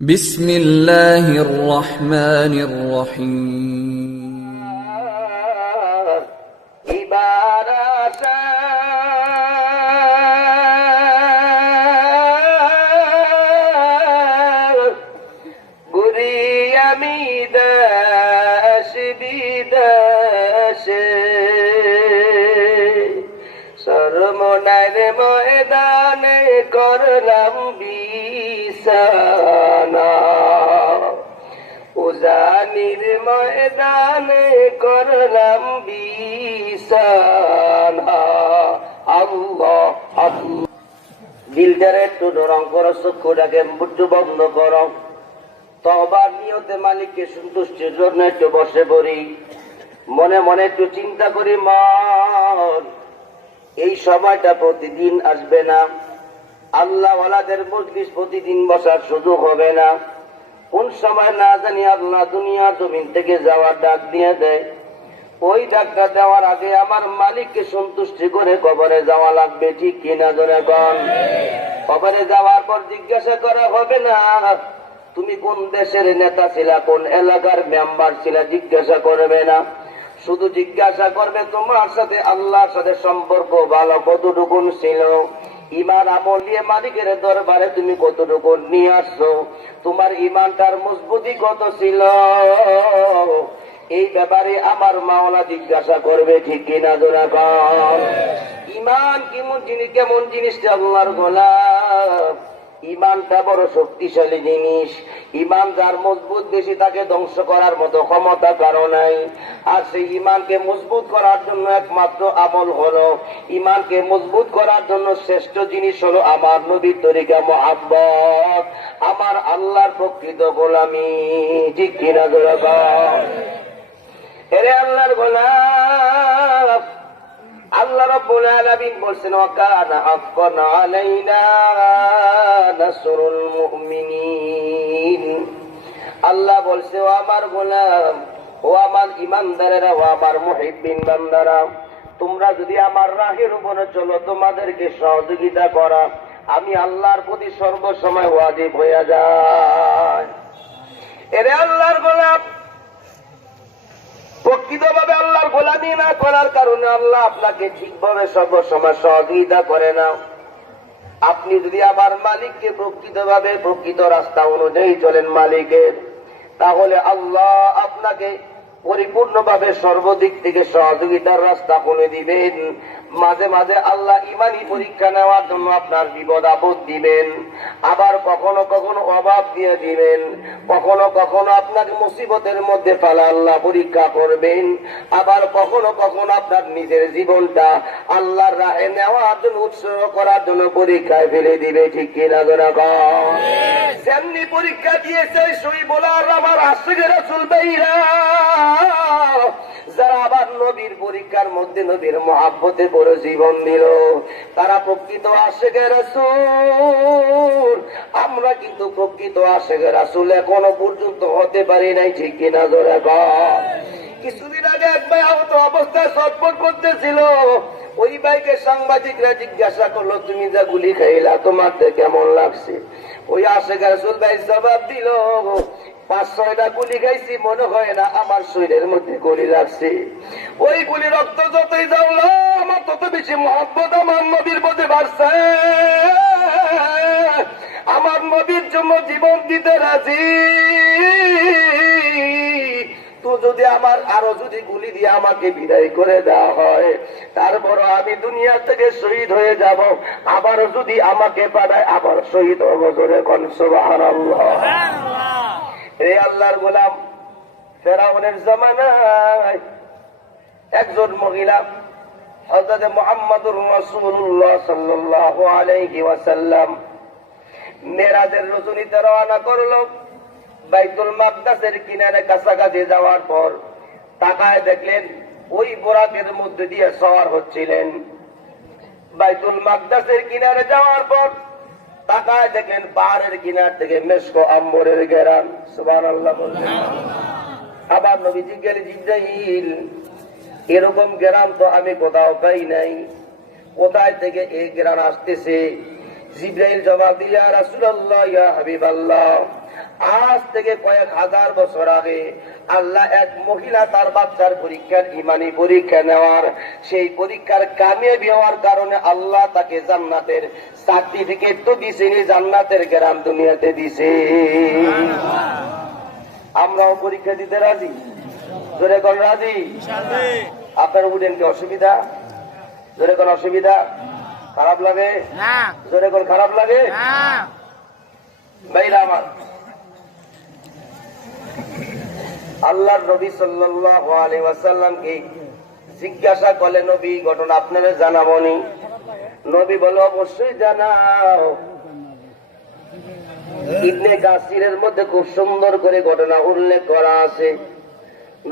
بسم الله الرحمن الرحيم ইবারত গুরি আমি দেশ বিদেশে সরমনার ময়দানে করলাম বিছানা উজানির ময়দানে করলাম বিছানা আল্লাহ আল্লাহ। দিলটারে একটু নরম করো, চক্ষুটাকে একটু বন্ধ করো। তওবার নিয়তে মালিককে সন্তুষ্টির জন্য একটু বসে পড়ি। মনে মনে একটু চিন্তা করি, মন এই সময়টা প্রতিদিন আসবে না। আল্লাহ ওয়ালাদের মজলিস প্রতিদিন বসার সুযোগ হবে না। কোন সময় না জানি আল্লাহ দুনিয়া জমিন থেকে যাওয়ার ডাক দিয়ে দেয়। ওই ডাকটা দেওয়ার আগে আমার মালিককে সন্তুষ্টি করে কবরে যাওয়া লাগবে, ঠিক কিনা জোরে কন? কবরে যাওয়ার পর জিজ্ঞাসা করা হবে না তুমি কোন দেশের নেতা ছিলা, কোন এলাকার মেম্বার ছিলা, জিজ্ঞাসা করবে না। শুধু জিজ্ঞাসা করবে তোমার সাথে আল্লাহর সাথে সম্পর্ক ভালো কতটুকু ছিল, ইমান আমল দিয়ে মালিকের দরবারে তুমি কতটুকু নিয়ে আসছো, তোমার ইমানটার মজবুতি কত ছিল, এই ব্যাপারে আমার মাওলা জিজ্ঞাসা করবে, ঠিক কিনা জোরে কন? ইমান কেমন জিনিসটা আল্লাহর গোলাম। ইমানটা বড় শক্তিশালী জিনিস। ইমান যার মজবুত বেশি তাকে ধ্বংস করার মতো ক্ষমতা কারো নাই। আর সেই ইমানকে মজবুত করার জন্য একমাত্র আমল হলো, ইমানকে মজবুত করার জন্য শ্রেষ্ঠ জিনিস হলো আমার নবীর তরিকা মুহাব্বত, আমার আল্লাহর প্রকৃত গোলামি, ঠিক কিনা জোরে বল? এরে আল্লাহর গোলাম, আল্লাহ রাব্বুল আলামিন বলেন ওয়াকানা হাক্কান আলাইনা নাসরুল মুমিনিন। আল্লাহ বলছে ও আমার গোলাম, ও আমার ঈমানদারেরা, ও আমার মুহিব্বিন বান্দারা, তোমরা যদি আমার রাহের উপরে চলো তোমাদেরকে সহযোগিতা করা আমি আল্লাহর প্রতি সর্বসময় ওয়াজিব হয়ে যায়। এরে আল্লাহর গোলাম, প্রকৃতভাবে আল্লাহর গোলামি না করার কারণে আল্লাহ আপনাকে ঠিকভাবে সর্বসময় সহযোগিতা করে না। আপনি যদি আবার মালিককে প্রকৃতভাবে প্রকৃত রাস্তা অনুযায়ী চলেন মালিকের, তাহলে আল্লাহ আপনাকে পরিপূর্ণভাবে সর্বদিক থেকে সহযোগিতার রাস্তা খুলে দিবেন। মাঝে মাঝে আল্লাহ ইমানি পরীক্ষা নেওয়ার জন্য আপনার বিপদ আপদ দিবেন, আবার কখনো কখনো অভাব দিয়ে দিবেন, কখনো কখনো আপনাকে মুসিবতের মধ্যে ফেলা আল্লাহ পরীক্ষা করবেন, আবার কখনো কখনো আপনার নিজের জীবনটা আল্লাহর রাহে নেওয়ার জন্য উৎসর্গ করার জন্য পরীক্ষায় ফেলে দিবে, ঠিক কিনা জোরে কন? যেমনি পরীক্ষা দিয়েছে সই বলার আমার আশিকে রাসূল ভাইরা, যারা আবার নবীর পরীক্ষার মধ্যে নবীর মহাব্বতে বড় জীবন দিল, তারা প্রকৃত আশিকে রাসূল। আমরা কিন্তু প্রকৃত আশিকে রাসূল এখনো পর্যন্ত হতে পারি নাই, ঠিক কিনা জোরে কন? কিছুদিন আগে এক ভাই আহত অবস্থায় ছটফট করতেছিল। ওই ভাইকে সাংবাদিকরা জিজ্ঞাসা করলো তুমি যা গুলি খাইলা তোমার কেমন লাগছে? ওই আশিকে রাসূল ভাই জবাব দিল ৫-৬টা গুলি খাইছি, মনে হয় না আমার শরীরের মধ্যে গুলি লাগছে। ওই গুলি রক্ত যতই যাওলো আমার তত বেশি মহব্বত আমার নবীর মধ্যে বাড়ছে। আমার নবীর জন্য জীবন দিতে রাজি। তো যদি আমার আরো যদি গুলি দিয়ে আমাকে বিদায় করে দেওয়া হয়, তারপরও আমি দুনিয়া থেকে শহীদ হয়ে যাব। আবারও যদি আমাকে পাঠায় আবার শহীদ হব, জোরে কোন সুবহানাল্লাহ। হে আল্লাহর গোলাম, ফেরাউনের জামানায় একজন মহিলা হযরত মুহাম্মদুর রাসূলুল্লাহ সাল্লাল্লাহু আলাইহি ওয়াসাল্লাম মেরাজের রজনীতে রওনা করলো। বাইতুল মাকদাসের কিনারে কাছাকাছি যাওয়ার পর তাকায় দেখলেন ওই বোরাকের মধ্যে দিয়ে সওয়ার হচ্ছিলেন। বাইতুল মাকদাসের কিনারে যাওয়ার পর তাকায় দেখলেন পাহাড়ের কিনার থেকে মেশকো আম্বরের ঘেরান। সুবহানাল্লাহ বললেন। আবার নবীজি গেলেন, জিবরাইল এরকম ঘেরান তো আমি কোথাও পাই নাই, কোথায় থেকে এই ঘেরান আসতেছে? জিবরাইল জবাব দিল, ইয়া রাসূলুল্লাহ, ইয়া হাবিবাল্লাহ, আজ থেকে কয়েক হাজার বছর আগে আল্লাহ এক মহিলা তার বাচ্চার পরীক্ষার ইমানি পরীক্ষা নেওয়ার, সেই পরীক্ষার কামিয়াবি হওয়ার কারণে আল্লাহ তাকে জান্নাতের সার্টিফিকেট তো দিছেনি, জান্নাতের গ্রাম দুনিয়াতে দিছে। আমরাও পরীক্ষা দিতে রাজি, জোরে কোন রাজি? আপনার উঠেন কি অসুবিধা? জোরে কোন অসুবিধা? খারাপ লাগে? জোরে কোন খারাপ লাগে? ভাইরা আমার, আল্লাহর নবী সাল্লাল্লাহু আলাইহি ওয়াসাল্লামকে জিজ্ঞাসা করলেন, নবী ঘটনা আপনারা জানাবনি? নবী বলে, অবশ্যই জানাও। ইবনে কাসিরের মধ্যে খুব সুন্দর করে ঘটনা উল্লেখ করা আছে।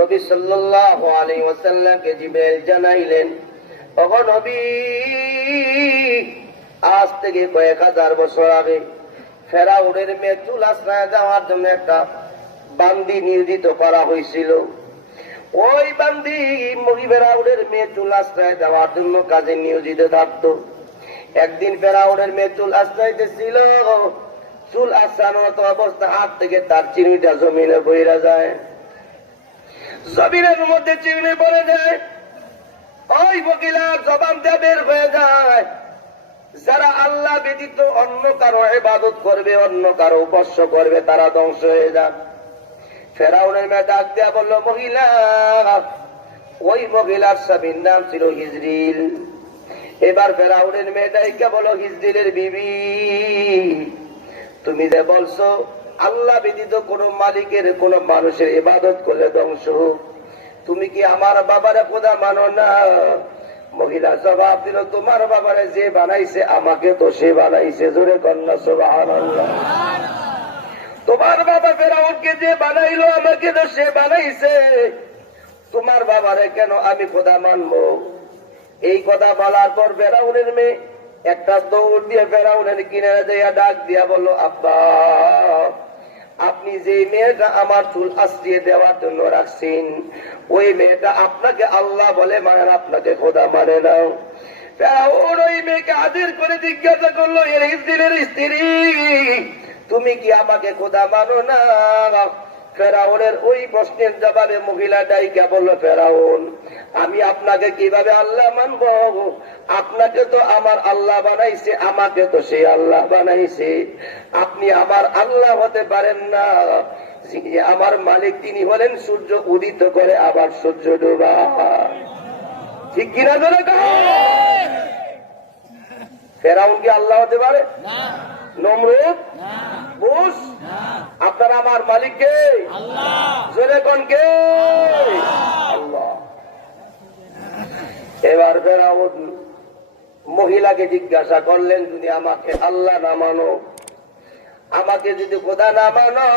নবী সাল্লাল্লাহু আলাইহি ওয়াসাল্লামকে জিবরাইল জানাইলেন, ওগো নবী, আজ থেকে কয়েক হাজার বছর আগে ফেরাউনের মেয়ে চুল আশ্রয় দেওয়ার জন্য একটা বান্দি নিয়োজিত করা হয়েছিল। ওই বান্দি ফেরাউনের মেয়ে চুল আশ্রয় দেওয়ার জন্য কাজে নিয়োজিত থাকত। একদিন ফেরাউনের মেয়ে চুল আশ্রয়তেছিল, চুল আশ্রানোর অবস্থা হাত থেকে তার চিনিটা জমিনে বইরা যায়, জমিনের মধ্যে চিনি পড়ে যায়। ওই মহিলার জবান দিয়ে বের হয়ে যায়, যারা আল্লাহ ব্যতীত অন্য কারো ইবাদত করবে, অন্য কারো উপাস্য করবে, তারা ধ্বংস হয়ে যান। ফেরাউনের মেয়ে ডাক দেয়া বলল, মহিলা, ওই মহিলার স্বামীর নাম ছিল হিজরিল। এবার ফেরাউনের মেয়েটাইকে বলো, হিজরিলের বিবি, তুমি যে বলছো আল্লাহ ব্যতীত কোন মালিকের কোন মানুষের ইবাদত করলে ধ্বংস, তুমি কি আমার বাবারে খোদা মানো না? মহিলা জবাব দিল, তোমার বাবারে যে বানাইছে আমাকে তো সে বানাইছে। জোরে কন্যা সুবহানাল্লাহ। তোমার বাবা ফেরাউনকে যে বানাইলো আমাকে তো সে বানাইছে, তোমার বাবারে কেন আমি খোদা মানবো? এই কথা বলার পর ফেরাউনের মেয়ে একটা দৌড় দিয়ে ফেরাউনের কিনারে দিয়ে ডাক দিয়া বলল, আব্বা, আপনি যে মেয়েটা আমার চুল আশ্রিয়ে দেওয়ার জন্য রাখছেন, ওই মেয়েটা আপনাকে আল্লাহ বলে মানে, আপনাকে খোদা মানে না। ফেরাউন ওই মেয়েকে হাজির করে জিজ্ঞাসা করলো, এর হিজরিলের স্ত্রী, তুমি কি আমাকে খোদা মানো না? ফেরাউনের ওই প্রশ্নের জবাবে মহিলা ডাইকা বলল, ফেরাউন, আমি আপনাকে কিভাবে আল্লাহ মানব? আপনাকে তো আমার আল্লাহ বানাইছে, আমাকে তো সে আল্লাহ বানাইছে। আপনি আমার আল্লাহ হতে পারেন না। আমার মালিক তিনি হলেন সূর্য উদিত করে আবার সূর্য ডোবা। ঠিক কিনা ধরে? ফেরাউন কি আল্লাহ হতে পারে? নমরুদ, বুশ, আপনার আমার মালিক কে? জোরে কোন কে? আল্লাহ। এবার ফেরাউন মহিলাকে জিজ্ঞাসা করলেন, যদি আমাকে আল্লাহ না মানো, আমাকে যদি খোদা না মানো,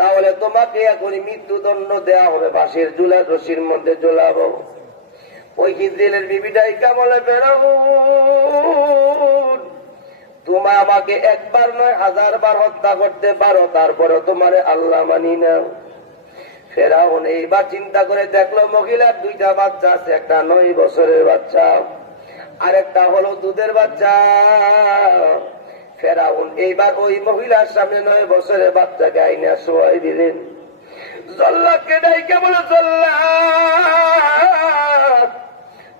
তাহলে তোমাকে এখন মৃত্যুদণ্ড দেওয়া হবে, বাঁশের রশির মধ্যে ঝোলাবো। ওই হিজরিলের বিবিটাই বলে, ফেরাউন, তোমার আমাকে একবার নয় 1000 বার হত্যা করতে পারো, তারপরে তোমারে আল্লাহ মানি না। ফেরাউন এইবার চিন্তা করে দেখলো, মহিলার 2টা বাচ্চা আছে, একটা 9 বছরের বাচ্চা আর একটা হলো দুধের বাচ্চা। ফেরাউন এইবার ওই মহিলার সামনে 9 বছরের বাচ্চাকে আইনা শোয়াই দিলেন। জল্লাদকে ডাইকে বলে, জল্লাদ,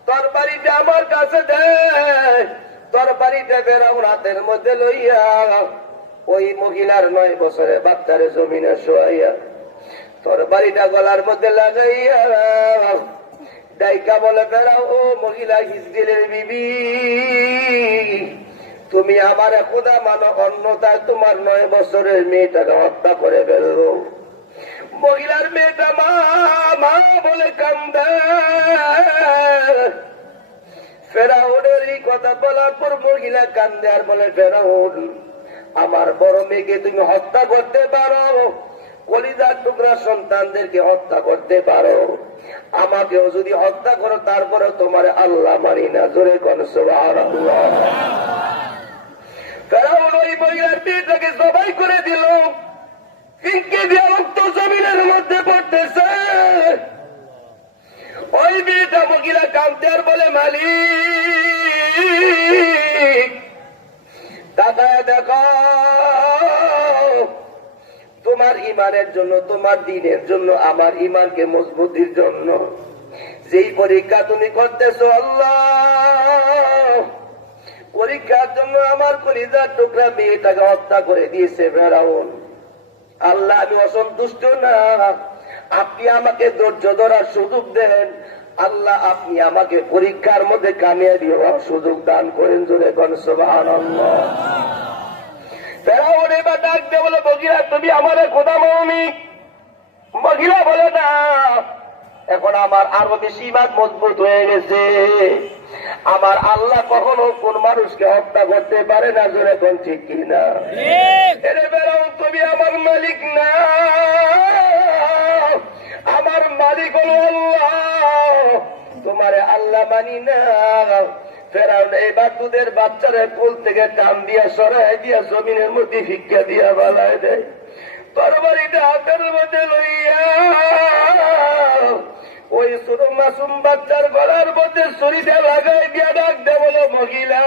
তরবারিটা আমার কাছে দে। তরবারিটা ফেরাউন হাতের মধ্যে লইয়া ওই মহিলার 9 বছরের বাচ্চারে জমিনে শোয়াইয়া তরবারিটা গলার মধ্যে লাগাইয়া ডাইকা বলে, ফেরাও, ও মহিলা হিজরিলের বিবি, তুমি আমার খোদা মানো, অন্যথায় তোমার 9 বছরের মেয়েটাকে হত্যা করে ফেলবো। মহিলার মেয়েটা মা মা বলে কান্দে। ফেরাউনের এই কথা বলার পর মহিলা কান্দে আর বলে, ফেরাউন, আমার বড় মেয়েকে তুমি হত্যা করতে পারো, কলিজার টুকরা সন্তানদেরকে হত্যা করতে পারো, আমাকেও যদি হত্যা করো, তারপরে তোমার আল্লাহ মানি না। জোরে কোন সুবহানাল্লাহ। ফেরাউন ওই মহিলার মেয়েটাকে জবাই করে দিল, ফিঙ্কে দিয়ে রক্ত জমিনের মধ্যে পড়তেছে। ওই মেয়েটা মহিলা কাঁদতে আর বলে, মালিক, তাকায় দেখো, তোমার ইমানের জন্য, তোমার দ্বীনের জন্য, আমার ইমানকে মজবুতির জন্য যেই পরীক্ষা তুমি করতেছো আল্লাহ, পরীক্ষার জন্য আমার কলিজার টুকরা মেয়েটাকে হত্যা করে দিয়েছে ফেরাউন। আল্লাহ আমি অসন্তুষ্ট না, আপনি আমাকে ধৈর্য ধরার সুযোগ দেন। আল্লাহ আপনি আমাকে পরীক্ষার মধ্যে কামিয়াবি হওয়ার সুযোগ দান করেন। জোরে কোন সুবহানাল্লাহ। ফেরাউন এবার ডাক দিয়ে বলে, বগিরা তুমি আমাদের খোদা মাওনি? বগিরা বলে না, এখন আমার আরো বেশি ইমান মজবুত হয়ে গেছে। আমার আল্লাহ কখনো কোন মানুষকে হত্যা করতে পারে না। জোরে কোন ঠিক কিনা? এরে ফেরাউন তুমি আমার মালিক না, আমার মালিক হলো আল্লাহ, তোমারে আল্লাহ মানি না। ফেরাউন এবার দুধের বাচ্চারা কুল থেকে টান দিয়া সরাই দিয়া জমিনের মধ্যে ভিক্ষা দিয়া বালায় দেয়। তরবারিটা হাতের মধ্যে লইয়া ওই ছোট মাসুম বাচ্চার গলার মধ্যে ছুরিটা লাগাই দিয়া ডাক দে বলো, মহিলা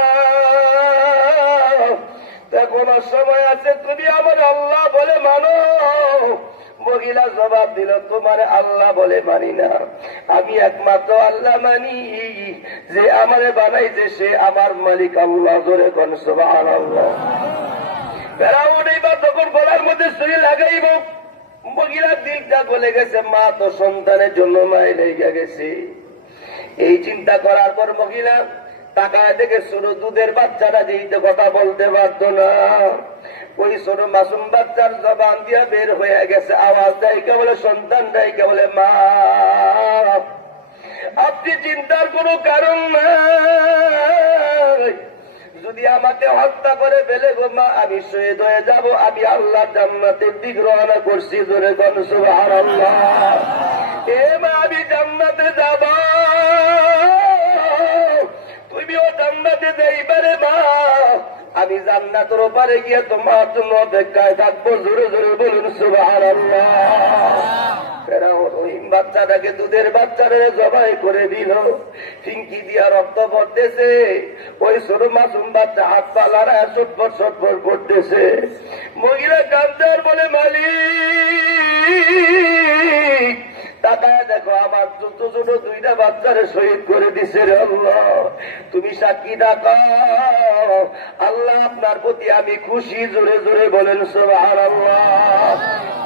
কোন সময় আছে তুমি আমার আল্লাহ বলে মানো? মহিলা জবাব দিল, তোমার আল্লাহ বলে মানি না, আমি একমাত্র আল্লাহ মানি যে আমারে বানাইছে, সে আমার মালিক আল্লাহ। জোরে কোন সুবহানাল্লাহ। ফেরাউন এইবার তখন গলার মধ্যে ছুরি লাগাইব, মহিলার দিলটা গলে গেছে, মা তো সন্তানের জন্য মায়ের লেগে গেছে। এই চিন্তা করার পর মহিলা তাকায় দেখে ছোট দুধের বাচ্চারা যেইটা কথা বলতে পারত না, ওই ছোট মাসুম বাচ্চার জবান দিয়া বের হয়ে গেছে আওয়াজ, ডাইকা বলে সন্তান, ডাইকা বলে মা। আপনি চিন্তার কোনো কারণ নাই, যদি আমাকে হত্যা করে ফেলে গো মা, আমি শহীদ হয়ে যাব, আমি আল্লাহ জান্নাতের দিক রওনা করছি। জোরে কোন সুবহানাল্লাহ। এ মা আমি জান্নাতে যাব, তুমিও জান্নাতে যাইবারে মা, আমি জান্নাতের ওপারে গিয়ে তোমার জন্য অপেক্ষায় থাকবো। জোরে জোরে বলুন সুবহানাল্লাহ। ফেরাউন ওই বাচ্চাটাকে দুধের বাচ্চারে জবাই করে দিল, ফিঙ্কি দিয়া রক্ত পড়তেছে, ওই ছোট মাসুম বাচ্চা হাত পা লড়ায় ছটফট ছটফট করতেছে। মহিলা কান্দার বলে, মালিক তাকায় দেখো আমার ছোট ছোট দুইটা বাচ্চারে শহীদ করে দিছে রে আল্লাহ, তুমি সাক্ষী দেখাও আল্লাহ আপনার প্রতি আমি খুশি। জোরে জোরে বলেন সুবহানাল্লাহ।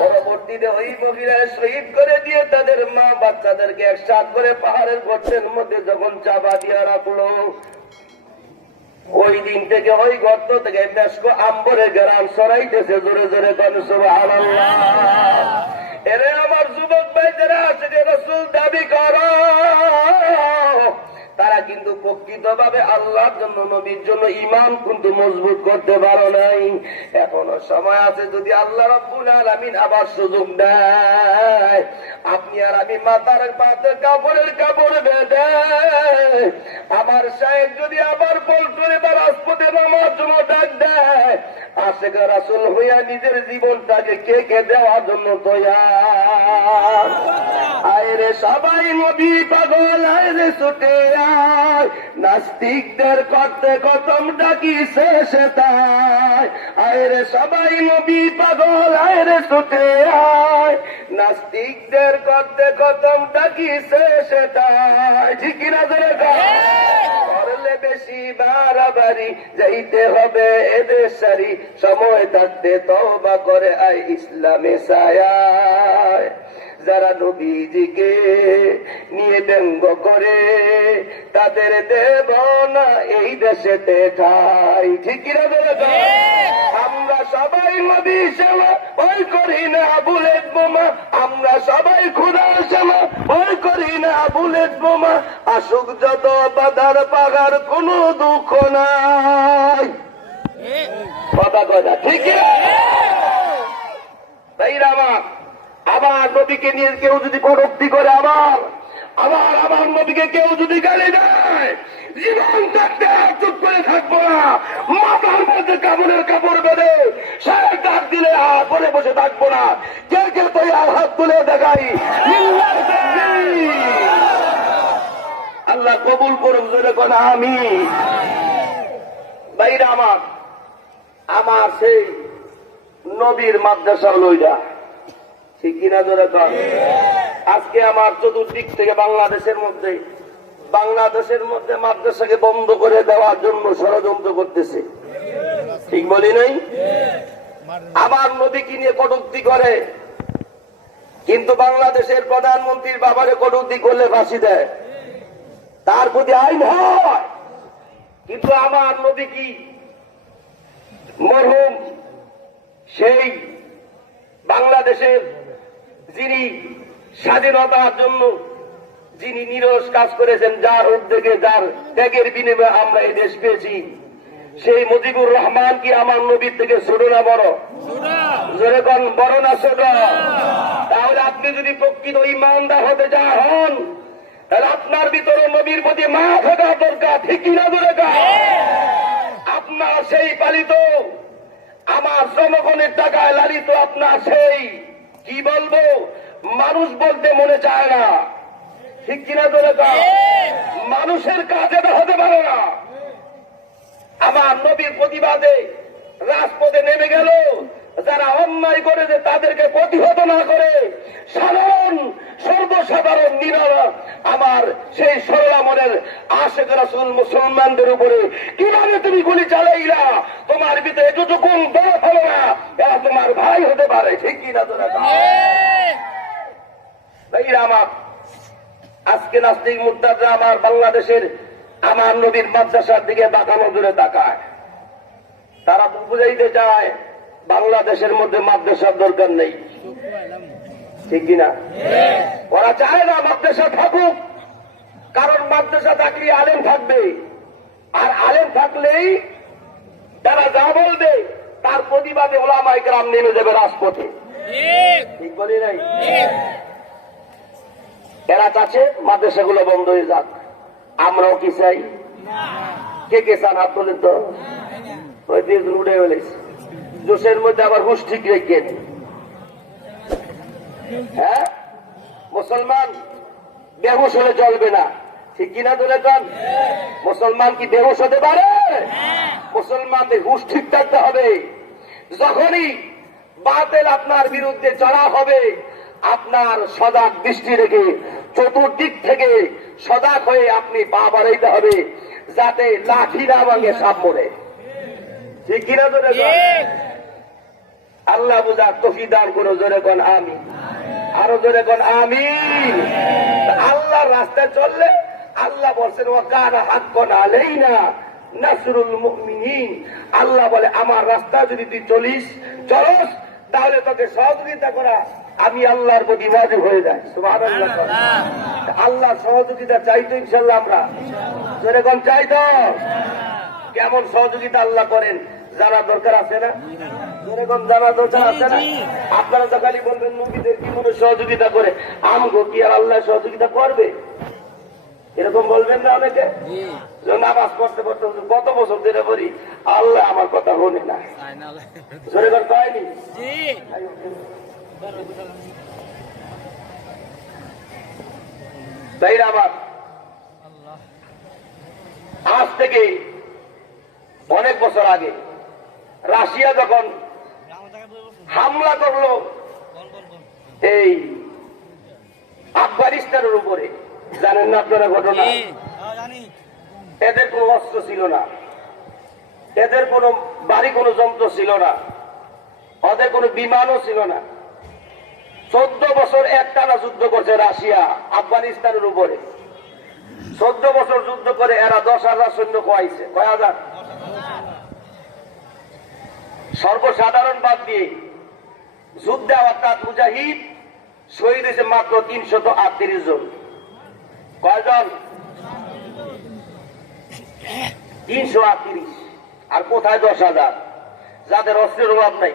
পরবর্তীতে ওই মহিলা শহীদ করে দিয়ে তাদের মা বাচ্চাদেরকে একসাথ করে পাহাড়ের গর্তের মধ্যে যখন চাপা দিয়া রাখলো, ওই দিন থেকে ওই গর্ত থেকে মেশকো আম্বরের গ্রাম সরাইতেছে। জোরে জোরে বলেন সুবহানাল্লাহ। এরে আমার যুবক ভাই যারা আছে, যে রাসূল দাবি করো, তারা কিন্তু প্রকৃতভাবে আল্লাহর জন্য, নবীর জন্য ইমান কিন্তু মজবুত করতে পারো নাই। এখনো সময় আছে, যদি আল্লাহ রাব্বুল আলামিন আবার সুযোগ দেয়, আপনি আর আমি মাথার পাতে কাপড়ের কাপড় বেঁধে আমার সাহেব যদি আবার পল্টনে বা রাজপথে নামার জন্য ডাক দেয়, আশেক রাসূল হইয়া নিজের জীবনটাকে কে দেওয়ার জন্য তৈয়ার। আয়রে সবাই নবী পাগল, আয়রে ছুটে আয়, নাস্তিকদের করতে কতম ডাকি শেষে তাই। আয়রে সবাই নবী পাগল, আয়রে ছুটে আয়, নাস্তিকদের করতে কতম ডাকি শেষে তাই। ঠিক না? ধরে করলে বেশি বাড়াবাড়ি, যাইতে হবে এদের সারি, সময় থাকতে তওবা করে আয় ইসলামে ছায়ায়। যারা নবীজিকে নিয়ে ব্যঙ্গ করে, তাদের দেব না এই দেশেতে ঠাই। ঠিক কিনা বলে? আমরা সবাই নবী সেবা ভয় করি না বুলেট বোমা, আমরা সবাই খোদার সেবা ভয় করি না বুলেট বোমা, আসুক যত বাধার পাগার কোনো দুঃখ নাই। কথা কথা ঠিক তাই রামা। আবার নবীকে নিয়ে কেউ যদি কটূক্তি করে, আবার আমার নবীকে কেউ যদি গালি দেয়, জীবন থাকতে চুপ করে থাকবো না, মাথার মধ্যে কাপড়ের কাপড় বেঁধে সারা ডাক দিলে হাত করে বসে থাকবো না। কে কে তো হাত তুলে দেখাই, আল্লাহ কবুল করুক। জোরে কোন আমি বাইরা আমার সেই নবীর মাদ্রাসা লইয়া ঠিক কিনা ধরে কর। আজকে আমার চতুর্দিক থেকে বাংলাদেশের মধ্যে মাদ্রাসাকে বন্ধ করে দেওয়ার জন্য ষড়যন্ত্র করতেছে, ঠিক বলি নাই? আমার নবীকে নিয়ে কটূক্তি করে, কিন্তু বাংলাদেশের প্রধানমন্ত্রীর বাবারে কটূক্তি করলে ফাঁসি দেয়, তার প্রতি আইন হয়। কিন্তু আমার নবী কি মরহুম সেই বাংলাদেশের যিনি স্বাধীনতার জন্য যিনি নিরস কাজ করেছেন, যার উদ্যোগে যার ত্যাগের বিনিময়ে আমরা এই দেশ পেয়েছি, সেই মুজিবুর রহমান কি আমার নবীর থেকে ছোট না বড়? যেরকম বড় না ছোট? তাহলে আপনি যদি প্রকৃত ইমানদার হতে হন, তাহলে আপনার ভিতরে নবীর প্রতি মা থাকা দরকার, ঠিক কিনা দরকার? আপনার সেই পালিত আমার জনগণের টাকায় লালিত আপনার সেই কি বলবো মানুষ বলতে মনে চায় না, ঠিক কিনা দরকার? মানুষের কাজে হতে পারে না। আমার নবীর প্রতিবাদে রাজপথে নেমে গেল, যারা অন্যায় করেছে তাদেরকে প্রতিহত না করে সর্বসাধারণ নিরালা আমার সেই সরলা মনের আশেক রাসূল মুসলমানদের উপরে কিভাবে তুমি গুলি চালাইলা? তোমার ভিতরে এতটুকু দরদ হলো না, এরা তোমার ভাই হতে পারে, ঠিক কিনা তোরা? আমার আজকে নাস্তিক মুদ্দাররা আমার বাংলাদেশের আমার নবীর মাদ্রাসার দিকে বাঁকা নজরে তাকায়। তারা বুঝাইতে চায় বাংলাদেশের মধ্যে মাদ্রাসার দরকার নেই, ঠিক কিনা? ওরা চায় না মাদ্রাসা থাকুক, কারণ মাদ্রাসা থাকলে আলেম থাকবে, আর আলেম থাকলেই তারা যা বলবে তার প্রতিবাদে ওলামায়ে কেরাম নেমে যাবে রাজপথে, ঠিক বলি নাই? এরা চাচ্ছে মাদ্রাসাগুলো বন্ধ হয়ে যাক। আমরাও কি চাই? কে কে চান হাত তোলেন তো? ওই দিয়ে উঠে ফেলেছে জোশের মধ্যে আবার হুশ ঠিক রেখেন। হ্যাঁ, মুসলমান বেহুশ হলে চলবে না, ঠিক কিনা ধরে চান? মুসলমান কি বেহুশ হতে পারে? মুসলমানদের হুশ ঠিক থাকতে হবে। যখনই বাতিল আপনার বিরুদ্ধে চড়া হবে, আপনার সজাগ দৃষ্টি রেখে চতুর্দিক থেকে সজাগ হয়ে আপনি পা বাড়াইতে হবে, যাতে লাঠি না ভাঙে সাপ মরে, ঠিক কিনা ধরে? আল্লাহ বুঝার তৌফিক দান করো, জোরে কোন আমিন, আরো জোরে কোন আমিন। আল্লাহর রাস্তায় চললে আল্লাহ বলছেন ওয়াকানা হাক্কান আলাইনা নাসরুল মুমিনিন। আল্লাহ বলে আমার রাস্তায় যদি তুই চলস তাহলে তোকে সহযোগিতা করা আমি আল্লাহর প্রতি ওয়াজিব হয়ে যায়। সুবহানাল্লাহ। আল্লাহ সহযোগিতা চাইতো ইনশাআল্লাহ, আমরা জোরে কোন চাইতো? কেমন সহযোগিতা আল্লাহ করেন জানা দরকার আছে না? যেরকম জানা দরকার আছে না? আপনারা তো খালি বলবেন নবীদের কি মনে সহযোগিতা করে, আমগো কি আর আল্লাহ সহযোগিতা করবে? এরকম বলবেন না অনেকে? নামাজ পড়তে পড়তে কত বছর ধরে করি, আল্লাহ আমার কথা শোনে না, যেরকম কয়নি? তাই আবার আজ থেকে অনেক বছর আগে রাশিয়া যখন হামলা করলো এই আফগানিস্তানের উপরে, জানেন না আপনারা ঘটনা? এদের কোনো অস্ত্র ছিল না, এদের কোনো ভারী কোনো যন্ত্র ছিল না, ওদের কোনো বিমানও ছিল না। 14 বছর একটানা যুদ্ধ করছে রাশিয়া আফগানিস্তানের উপরে। 14 বছর যুদ্ধ করে এরা 10,000 সৈন্য খোয়াইছে। কয় হাজার? সর্বসাধারণ বাদ দিয়ে যুদ্ধে অর্থাৎ মুজাহিদ শহীদ হয়েছে মাত্র 338 জন। কয়জন? 338। আর কোথায় 10,000? যাদের অস্ত্রের অভাব নাই,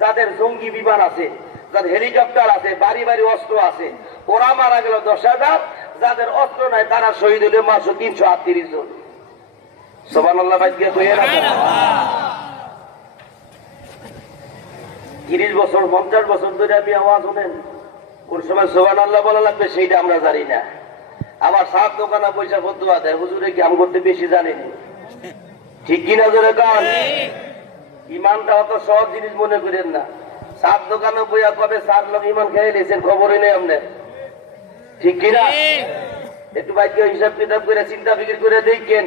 যাদের জঙ্গি বিমান আছে, যাদের হেলিকপ্টার আছে, বাড়ি বাড়ি অস্ত্র আছে, ওরা মারা গেল 10,000। যাদের অস্ত্র নাই তারা শহীদ হলে মাত্র 338 জন। সুবহানাল্লাহ। 30 বছর 50 বছর ধরে আপনি আওয়াজ শোনেন, কোন সময় সুবহানাল্লাহ বলা লাগবে সেইটা আমরা জানি না। আবার সাত দোকানা পয়সা ফতুয়া দেয়, হুজুরে কি আম করতে বেশি জানেনি, ঠিক কিনা? ধরে কান ইমানটা অত সহজ জিনিস মনে করেন না। সার দোকানে বইয়া কবে সার লোক ইমান খেয়ে নিয়েছেন খবরই নেই আপনার, ঠিক কিনা? একটু বাইকে হিসাব কিতাব করে চিন্তা ফিকির করে দেখেন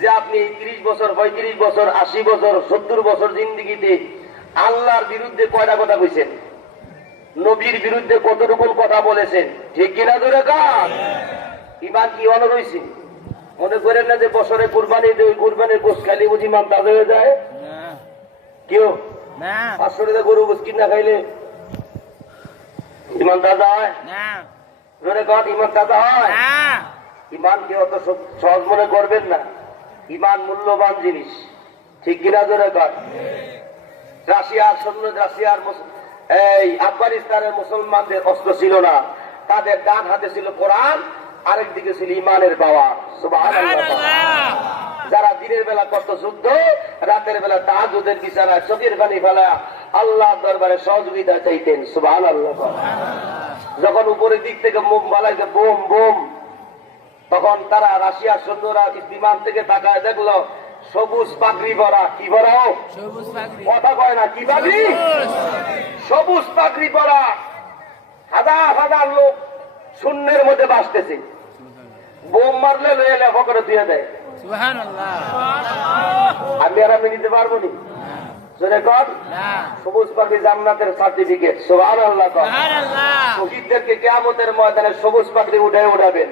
যে আপনি 30 বছর 35 বছর 80 বছর 70 বছর জিন্দিগিতে আল্লাহর বিরুদ্ধে কয়টা কথা কইছেন, নবীর বিরুদ্ধে কতটুকু কথা বলেছেন, ঠিক কিনা? ধরে কাজ ইমান কি অন রয়েছে? মনে করেন না যে বছরে কুরবানি ওই কুরবানির গোস খালি বুঝি মান তাজা হয়ে যায়? কেউ 500 টাকা গরু গোস কিনা খাইলে ইমান তাজা হয়? ধরে কাজ ইমান তাজা হয়? ইমানকে অত সহজ মনে করবেন না, ইমান মূল্যবান জিনিস, ঠিক কিনা? ধরে কাজ রাশিয়ার সৈন্য, রাশিয়ার এই আফগানিস্তানের মুসলমানদের অস্ত্র ছিল না, তাদের ডান হাতে ছিল কোরআন, আরেক দিকে ছিল ইমানের পাওয়ার। সুবহানাল্লাহ। যারা দিনের বেলা করত যুদ্ধ, রাতের বেলা তাহাজ্জুদের বিছানায় চোখের পানি ফেলা আল্লাহর দরবারে সহযোগিতা চাইতেন। সুবহানাল্লাহ। যখন উপরের দিক থেকে মালাইকে বোম বোম, তখন তারা রাশিয়ার সৈন্যরা বিমান থেকে তাকায় দেখলো সবুজ পাগড়ি পরা, কি পরা? কথা কয় না, কি পাগড়ি? সবুজ পাগড়ি পরা হাজার হাজার লোক শূন্যের মধ্যে বাসতেছে, বোম মারলে লয়ে লেখা করে দিয়ে দেয়। আমি আর আমি নিতে পারবো নি? সবুজ পাগড়ি জান্নাতের সার্টিফিকেট। সুবহানাল্লাহ। শহীদদেরকে কিয়ামতের ময়দানে সবুজ পাগড়ি উঠাবেন,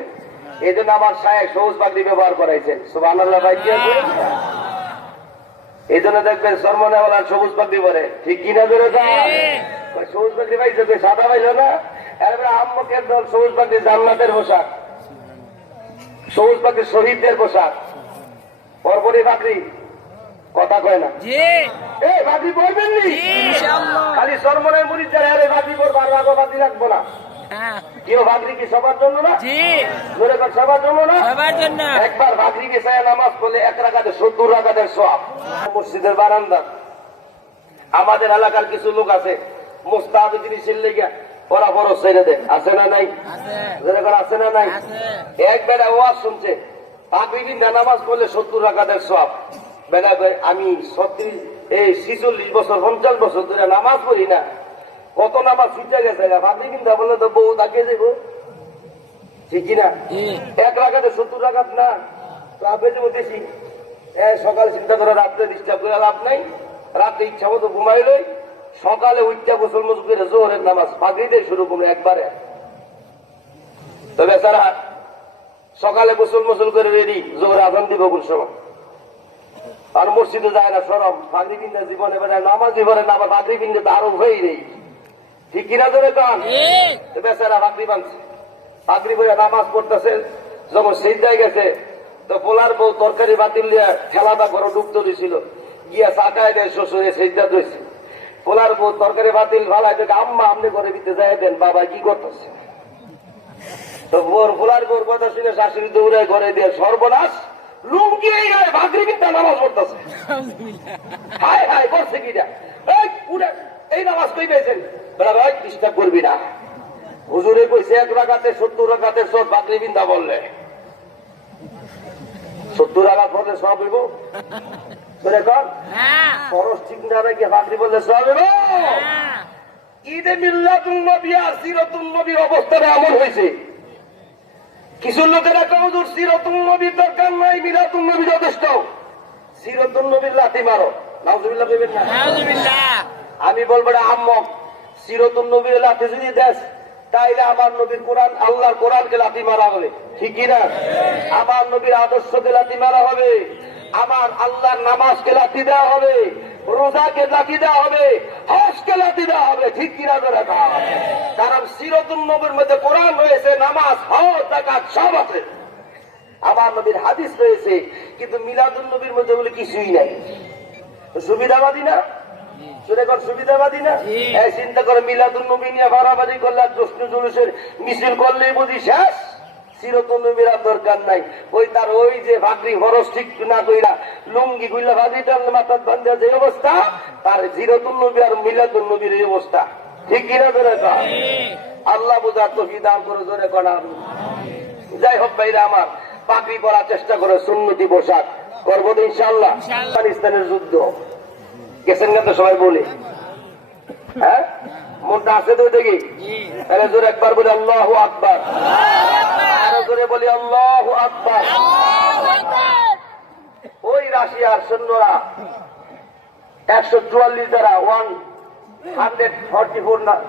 এই জন্য আমার শায়েখ সবুজ পাগড়ি ব্যবহার করাইছেন। সুবহানাল্লাহ। ভাই কি আছে? এই জন্য দেখবেন সরমনেওয়ালার সবুজ পাগড়ি পরে, ঠিক কিনা? ধরে সবুজ পাগড়ি পাইছে, সাদা পাইল না? এরপরে আম্মকের দল সবুজ পাগড়ি জান্নাতের পোশাক, সবুজ পাগড়ি শহীদদের পোশাক, পরপরই পাগড়ি, কথা কয় না? এই পাগড়ি পরবেন নি? খালি সরমনের মুরিদ যারা আরে পাগড়ি পরবো, আর রাগো পাগড়ি রাখবো না। কেউ ভাগরি কি সবার জন্য না? জোরে কর, সবার জন্য না? একবার ভাগরি বেসায় নামাজ পড়লে 1 রাকাতে 70 রাকাতের সওয়াব। মসজিদের বারান্দা আমাদের এলাকার কিছু লোক আছে মুস্তাহাব জিনিসের লেগে ওরা বড় ছেড়ে দেন, আছে না নাই? জোরে কর, আছে না নাই? এক বেটা ওয়াজ শুনছে, ভাগরি দিন নামাজ পড়লে 70 রাকাতের সওয়াব। বেটা আমি 46 বছর 50 বছর ধরে নামাজ পড়ি না, কত নামাজ ছুটে গেছে, ভাবলি কিন্তু বললে তো বউ তাকিয়ে যাবো, ঠিক কিনা? 1 রাকাতে 70 রাকাত না, তো আপনি যে বলতেছি সকালে চিন্তা করে রাত্রে ডিস্টার্ব করে লাভ নাই, রাতে ইচ্ছা মতো ঘুমাইলই, সকালে উঠতে গোসল মোসল করে জোহরের নামাজ পাগড়িতে শুরু করলো একবারে। তো বেচারা সকালে গোসল মোসল করে রেডি, জোহরে আজান দিব কোন সময়, আর মসজিদে যায় না, সরম পাগড়ি কিনতে জীবনে বেড়ায় নামাজ জীবনে না, আবার পাগড়ি কিনতে তো আরো হয়েই নেই, ঠিক কিনা? ধরে কান বেচারা পাগড়ি বাঁধছে, পাগড়ি বইয়া নামাজ পড়তেছে, যখন সিজদায় গেছে তো পোলার বউ তরকারি বাতিল দিয়ে ঠেলাটা ঘরে ডুবতে দিয়েছিল, গিয়া চাকায় দেয় শ্বশুরে সিজদা দিয়েছে, পোলার বউ তরকারি বাতিল ভালাই দেখে আম্মা আপনি ঘরে দিতে যাই দেন, বাবা কি করতেছে? তো পোলার বউর কথা শুনে শাশুড়ি দৌড়ায় ঘরে দিয়ে সর্বনাশ, লুঙ্গি ভাগরি কিনতে নামাজ পড়তেছে, হায় হায় করছে কিনা, এই নামাজ কই পেয়েছেন? ডিস্টার্ব করবি না, হুজুরে কইছে 1 রাকাতে 70 রাকাতের সব বাকরি বিন্দা বললে 70 রাকাত পড়লে সব হইব। খরচ ঠিক না রেখে বাকরি বললে সব হইব। ঈদে মিলাদুন নবী আর সিরাতুন নবীর অবস্থানে এমন হয়েছে, কিছু লোকেরা কেউ হুজুর সিরাতুন নবীর দরকার নাই, মিলাদুন নবী যথেষ্ট, সিরাতুন নবীর লাথি মারো। নাউজুবিল্লাহ বলবেন না? আমি বলবো আম্মক, সিরাতুন নবীর লাথি যদি দেশ, তাইলে আমার নবীর কোরআন, আল্লাহর কোরআনকে লাথি মারা হবে, ঠিক কিনা? আমার নবীর আদর্শকে লাথি মারা হবে, আমার আল্লাহর নামাজকে লাথি দেওয়া হবে, রোজাকে লাথি দেওয়া হবে, হজকে লাথি দেওয়া হবে, ঠিক কিনা? কারণ সিরাতুন নবীর মধ্যে কোরআন রয়েছে, নামাজ, হজ, যাকাত সব আছে, আমার নবীর হাদিস রয়েছে, কিন্তু মিলাদুন নবীর মধ্যে বলে কিছুই নাই। সুবিধাবাদী না? সুবিধাবাদী না? চিন্তা করে মিলাদুন নবী নিয়ে বাড়াবাড়ি করলে, জশ্ন জুলুসের মিছিল করলেই বুঝি শেষ, সিরাতুন নবীর আর দরকার নাই। ওই তার ওই যে ভাগরি খরচ ঠিক না কইরা লুঙ্গি গুলা ভাগরিটা মাথার বান্ধা যে অবস্থা, তার সিরাতুন নবী আর মিলাদুন নবীর এই অবস্থা, ঠিক কিনা? ধরে আল্লাহ বুঝার তৌফিক দান করে, জোরে করা। যাই হোক ভাইরা আমার, পাগড়ি পরার চেষ্টা করে, সুন্নতি পোশাক করবো তো ইনশাআল্লাহ। আফগানিস্তানের যুদ্ধ গেছেন না তো সবাই বলে, হ্যাঁ মনটা আছে তো দেখি আরে জোরে একবার বলি আল্লাহু আকবার আরে জোরে বলি আল্লাহু আকবার ওই রাশিয়ার সৈন্যরা 144 দ্বারা 144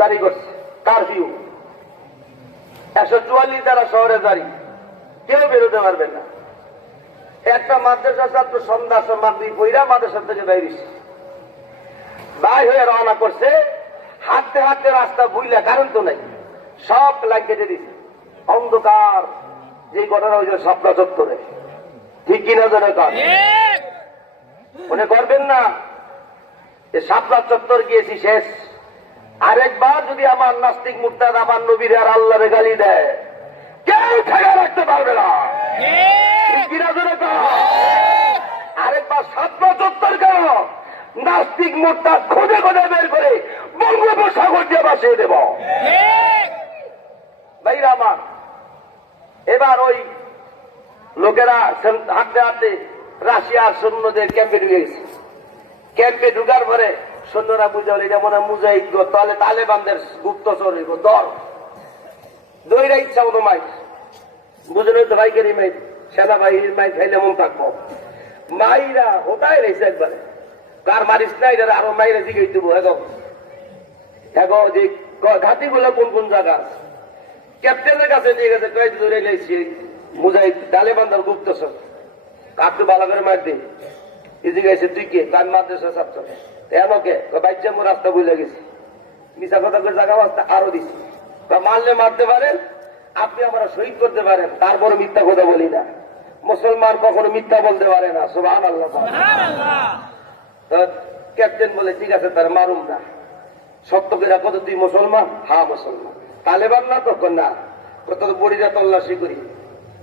জারি করছে কারফিউ 144 দ্বারা শহরে জারি কেউ বেরোতে পারবেন না একটা মাদ্রাসা ছাত্র সন্ধ্যা মাগরিব পইরা মাদ্রাসা থেকে বাইরেছে বাই হয়ে রওনা করছে হাঁটতে হাঁটতে রাস্তা বুইলা কারণ তো নাই সব লাইট কেটে দিছে অন্ধকার যে ঘটনা হয়েছে স্বপ্ন চত্বরে ঠিক কিনা জানে কাজ মনে করবেন না যে শাপলা চত্বর গিয়েছি শেষ আরেকবার যদি আমার নাস্তিক মুরতাদ আমার নবীর আর আল্লাহরে গালি দেয় কেউ ঠেকা রাখতে পারবে না ঠিক কিনা জানে কাজ আরেকবার শাপলা চত্বর কেন নাস্তিক মুরতাদ খোঁজে খোঁজে বের করে বঙ্গোপসাগর দিয়ে বাসিয়ে দেব ভাইরা আমার এবার ওই লোকেরা হাঁটতে হাঁটতে রাশিয়ার সৈন্যদের ক্যাম্পে ঢুকে গেছে ক্যাম্পে ঢুকার পরে সৈন্যরা বুঝে হল এটা মনে হয় মুজাহিদ গো তাহলে তালেবানদের গুপ্তচর দর দইরা ইচ্ছা মতো মাইক বুঝলেন তো ভাইকেরই মাইক সেনাবাহিনীর মাইক খাইলে মন থাকবো মাইরা হোটায় রয়েছে একবারে কার মারিস না এটা আরো মাইরা দিকে দেবো এগো যে ঘাটি গুলো কোন কোন জায়গা ক্যাপ্টেনের কাছে নিয়ে গেছে কয়েক ধরে নিয়েছি মুজাহিদ তালেবানদের গুপ্তচর কাকটু ভালো করে মার দিন এদিকে এসে তুই কে কান মাদ্রাসা ছাত্র এমকে বাইচা মো রাস্তা বুঝে গেছি মিশা কথা করে জায়গা আরো দিছি মারলে মারতে পারেন আপনি আমরা শহীদ করতে পারেন তারপরে মিথ্যা কথা বলি না মুসলমান কখনো মিথ্যা বলতে পারে না সুবহানাল্লাহ ক্যাপ্টেন বলে ঠিক আছে তার মারুম না সত্য করে কত তুই মুসলমান হ্যাঁ মুসলমান তালেবান না তখন না কত বড়িরা তল্লাশি করি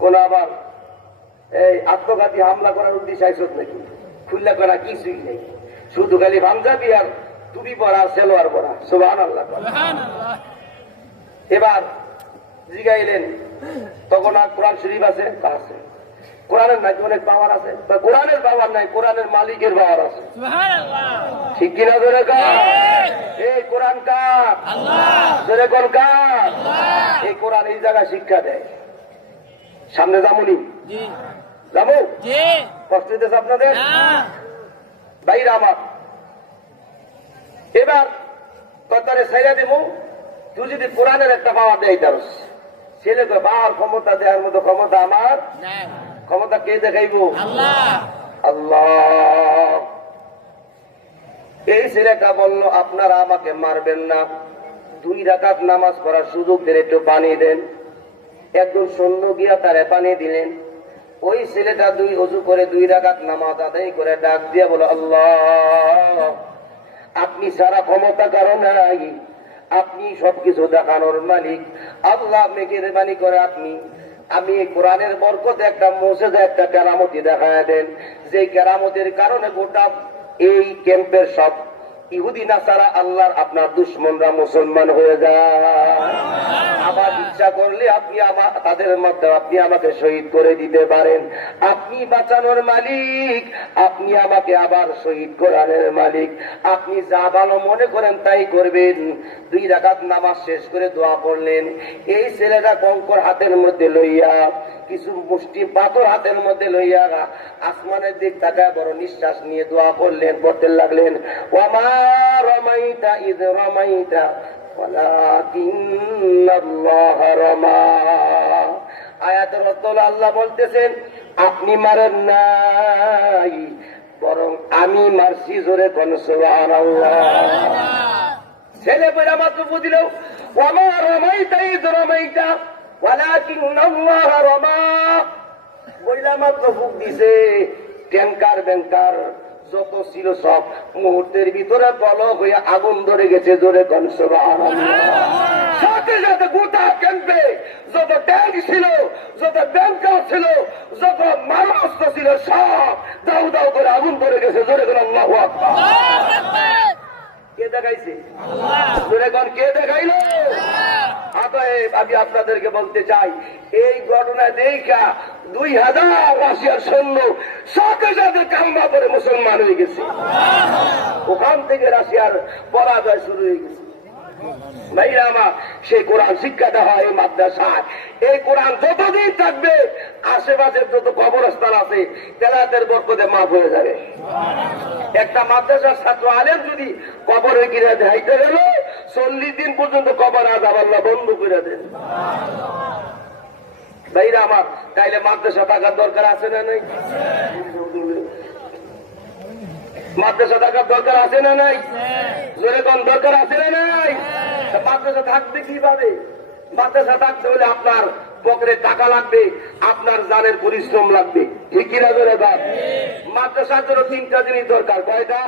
কোন আবার এই আত্মঘাতী হামলা করার উদ্দেশ্যে আইসত নাকি খুললা করা কিছুই নেই শুধু খালি পাঞ্জাবি আর টুপি পরা সেলোয়ার পরা সুবহানাল্লাহ এবার জিগাইলেন তখন আর কোরআন শরীফ আছে আছে কোরআনের নাকি অনেক পাওয়ার আছে কোরআনের পাওয়ার নাই কোরআনের মালিকের পাওয়ার আছে ঠিক কিনা ধরে এই কোরআন কার ধরে কোন কার এই কোরআন এই জায়গায় শিক্ষা দেয় সামনে যামুনি যাবো কষ্ট দিতেছে আপনাদের বাইরে আমার এবার কতারে সাইরা দেবো তুই যদি কোরআনের একটা পাওয়ার দেয় তার ছেলেকে পাওয়ার ক্ষমতা দেওয়ার মতো ক্ষমতা আমার ক্ষমতা কে দেখাইব আল্লাহ এই ছেলেটা বলল আপনারা আমাকে মারবেন না 2 রাকাত নামাজ পড়ার সুযোগ দিলে একটু পানি দেন একজন সৈন্য গিয়া তারে পানি দিলেন ওই ছেলেটা অজু করে 2 রাকাত নামাজ আদায় করে ডাক দিয়া বলো আল্লাহ আপনি সারা ক্ষমতা কারো নাই আপনি সবকিছু দেখানোর মালিক আল্লাহ মেহেরবানি করে আপনি আমি কোরআনের বরকতে একটা মুজিজা একটা কেরামতি দেখায় দেন যে কেরামতের কারণে গোটা এই ক্যাম্পের সব ইহুদি নাসারা আল্লাহর আপনার দুশ্মনরা মুসলমান হয়ে যায় আবার ইচ্ছা করলে আপনি তাদের মধ্যে আপনি আমাকে শহীদ করে দিতে পারেন আপনি বাঁচানোর মালিক আপনি আমাকে আবার শহীদ করানোর মালিক আপনি যা ভালো মনে করেন তাই করবেন 2 রাকাত নামাজ শেষ করে দোয়া পড়লেন এই ছেলেটা কঙ্কর হাতের মধ্যে লইয়া কিছু মুষ্টি পাথর হাতের মধ্যে লইয়া আসমানের দিক তাকায় বড় নিঃশ্বাস নিয়ে দোয়া করলেন করতে লাগলেন ওয়ামা রামাইতা ইয রামাইতা ওয়ালাকিন্নাল্লাহ রামা আয়াতের অর্থ আল্লাহ বলতেছেন আপনি মারেন নাই বরং আমি মারছি জোরে কোন সুবহানাল্লাহ ছেলে বইরা মাত্র বুঝিল ওয়ামা রামাইতা ইয রামাইতা ওয়ালাকিন্নাল্লাহ রামা বইলা মাত্র ফুক দিছে ট্যাঙ্কার ব্যাংকার যত ছিল সব মুহূর্তের ভিতরে পলক হয়ে আগুন ধরে গেছে জোরে কোন সুবহানাল্লাহ সাথে সাথে গোটা ক্যাম্পে যত ট্যাঙ্ক ছিল যত ব্যাংকার ছিল যত মারণাস্ত্র ছিল সব দাউ দাউ করে আগুন ধরে গেছে জোরে কোন আল্লাহু আকবার কে দেখাইছে জোরে কোন কে দেখাইলো আর অতএব আমি আপনাদেরকে বলতে চাই, এই ঘটনা দেখা 2000 রাশিয়ার সৈন্য সাথে সাথে কাম্বা করে মুসলমান হয়ে গেছে। ওখান থেকে রাশিয়ার পরাজয় শুরু হয়ে গেছে। ভাইরা আমার, সেই কোরআন শিক্ষা দেওয়া হয় এই মাদ্রাসায়। এই কোরআন যতদিন থাকবে আশেপাশের যত কবরস্থান আছে তেলাতের বরকতে মাফ হয়ে যাবে। একটা মাদ্রাসার ছাত্র আলেম যদি কবরে গিরে যাইতে গেল 40 দিন পর্যন্ত কবর আযাব আল্লাহ বন্ধ করে দেন। ভাইরা আমার, তাইলে মাদ্রাসা থাকার দরকার আছে না নাই? মাদ্রাসা থাকার দরকার আছে না নাই? জোরে কোন দরকার আছে না নাই? মাদ্রাসা থাকবে কিভাবে? মাদ্রাসা থাকতে হলে আপনার পকেটে টাকা লাগবে, আপনার জানের পরিশ্রম লাগবে। ঠিক কিনা জোরে বাপ? মাদ্রাসার জন্য 3টা জিনিস দরকার। কয়টা?